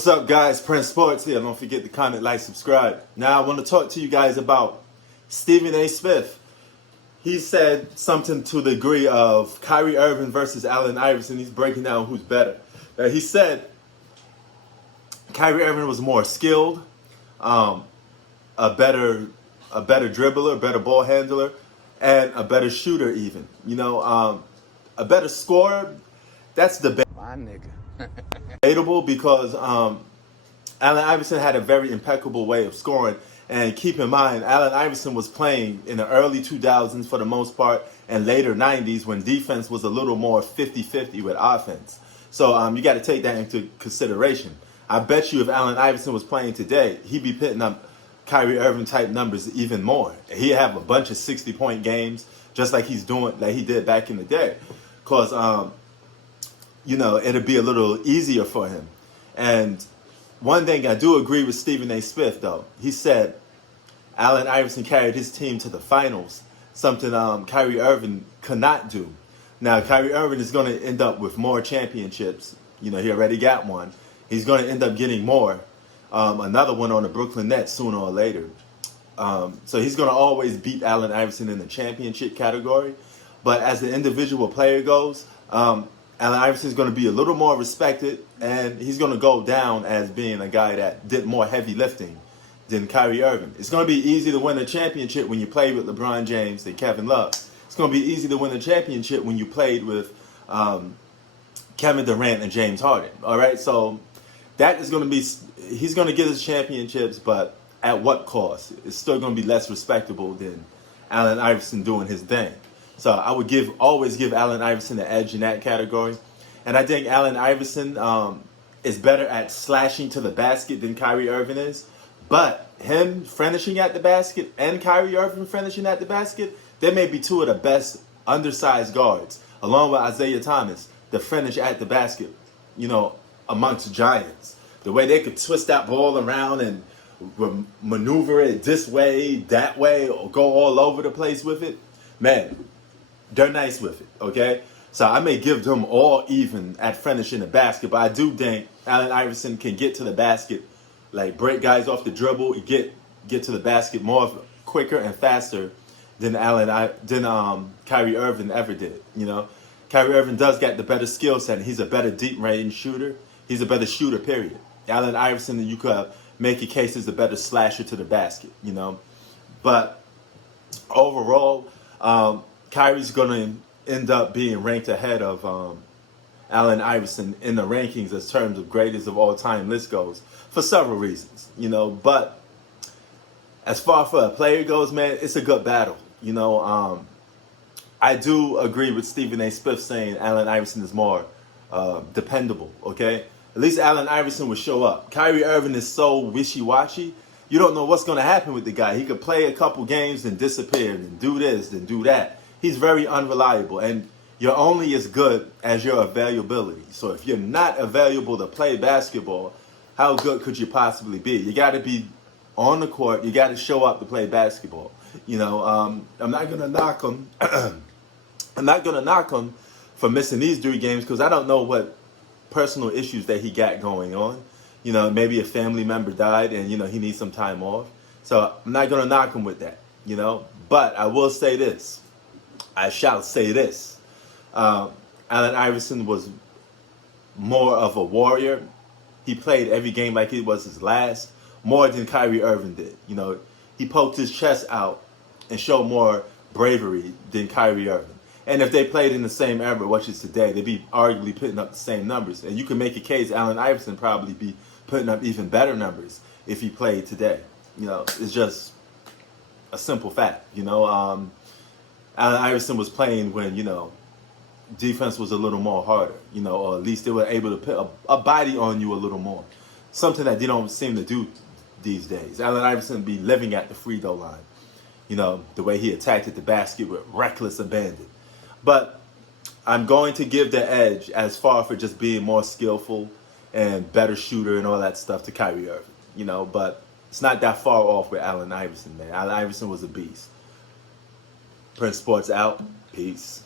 What's up, guys? Prince Sports here. Don't forget to comment, like, subscribe. Now, I want to talk to you guys about Stephen A. Smith. He said something to the degree of Kyrie Irving versus Allen Iverson. He's breaking down who's better. He said Kyrie Irving was more skilled, a better dribbler, a better ball handler, and a better shooter even. A better scorer. That's debatable. My nigga. Debatable because Allen Iverson had a very impeccable way of scoring. And keep in mind, Allen Iverson was playing in the early 2000s for the most part and later 90s when defense was a little more 50-50 with offense. So you got to take that into consideration. I bet you if Allen Iverson was playing today, he'd be putting up Kyrie Irving type numbers even more. He'd have a bunch of 60-point games just like he did back in the day. Because, it'd be a little easier for him. And one thing I do agree with Stephen A. Smith, though. He said Allen Iverson carried his team to the finals, something Kyrie Irving could not do. Now, Kyrie Irving is going to end up with more championships. He already got one. He's going to end up getting more. Another one on the Brooklyn Nets sooner or later. So he's going to always beat Allen Iverson in the championship category. But as the individual player goes, Allen Iverson is going to be a little more respected, and he's going to go down as being a guy that did more heavy lifting than Kyrie Irving. It's going to be easy to win a championship when you play with LeBron James and Kevin Love. It's going to be easy to win a championship when you played with Kevin Durant and James Harden. All right, so that is going to be, he's going to get his championships, but at what cost? It's still going to be less respectable than Allen Iverson doing his thing. So I would always give Allen Iverson the edge in that category. And I think Allen Iverson is better at slashing to the basket than Kyrie Irving is. But him finishing at the basket and Kyrie Irving finishing at the basket, they may be two of the best undersized guards, along with Isaiah Thomas, to finish at the basket, amongst giants. The way they could twist that ball around and maneuver it this way, that way, or go all over the place with it, man, they're nice with it, okay? So I may give them all even at finishing the basket, but I do think Allen Iverson can get to the basket, like break guys off the dribble, get to the basket more quicker and faster than Kyrie Irving ever did. Kyrie Irving does get the better skill set, and he's a better deep range shooter. He's a better shooter, period. Allen Iverson, you could make a case is a better slasher to the basket, But overall, Kyrie's going to end up being ranked ahead of Allen Iverson in the rankings as terms of greatest of all time list goes for several reasons, But as far for a player goes, man, it's a good battle, I do agree with Stephen A. Smith saying Allen Iverson is more dependable, okay? At least Allen Iverson will show up. Kyrie Irving is so wishy-washy. You don't know what's going to happen with the guy. He could play a couple games and disappear and do this and do that. He's very unreliable, and you're only as good as your availability. So if you're not available to play basketball, how good could you possibly be? You got to be on the court. You got to show up to play basketball. I'm not going to knock him. I'm not going to knock him for missing these 3 games because I don't know what personal issues that he got going on. Maybe a family member died and, he needs some time off. So I'm not going to knock him with that, But I will say this. I shall say this. Allen Iverson was more of a warrior. He played every game like it was his last, more than Kyrie Irving did. He poked his chest out and showed more bravery than Kyrie Irving. And if they played in the same era, which is today, they'd be arguably putting up the same numbers. And you can make a case Allen Iverson probably be putting up even better numbers if he played today. It's just a simple fact. Allen Iverson was playing when, defense was a little more harder, or at least they were able to put a body on you a little more. Something that they don't seem to do these days. Allen Iverson be living at the free throw line, the way he attacked at the basket with reckless abandon. But I'm going to give the edge as far for just being more skillful and better shooter and all that stuff to Kyrie Irving, but it's not that far off with Allen Iverson, man. Allen Iverson was a beast. Prince Sports out. Peace.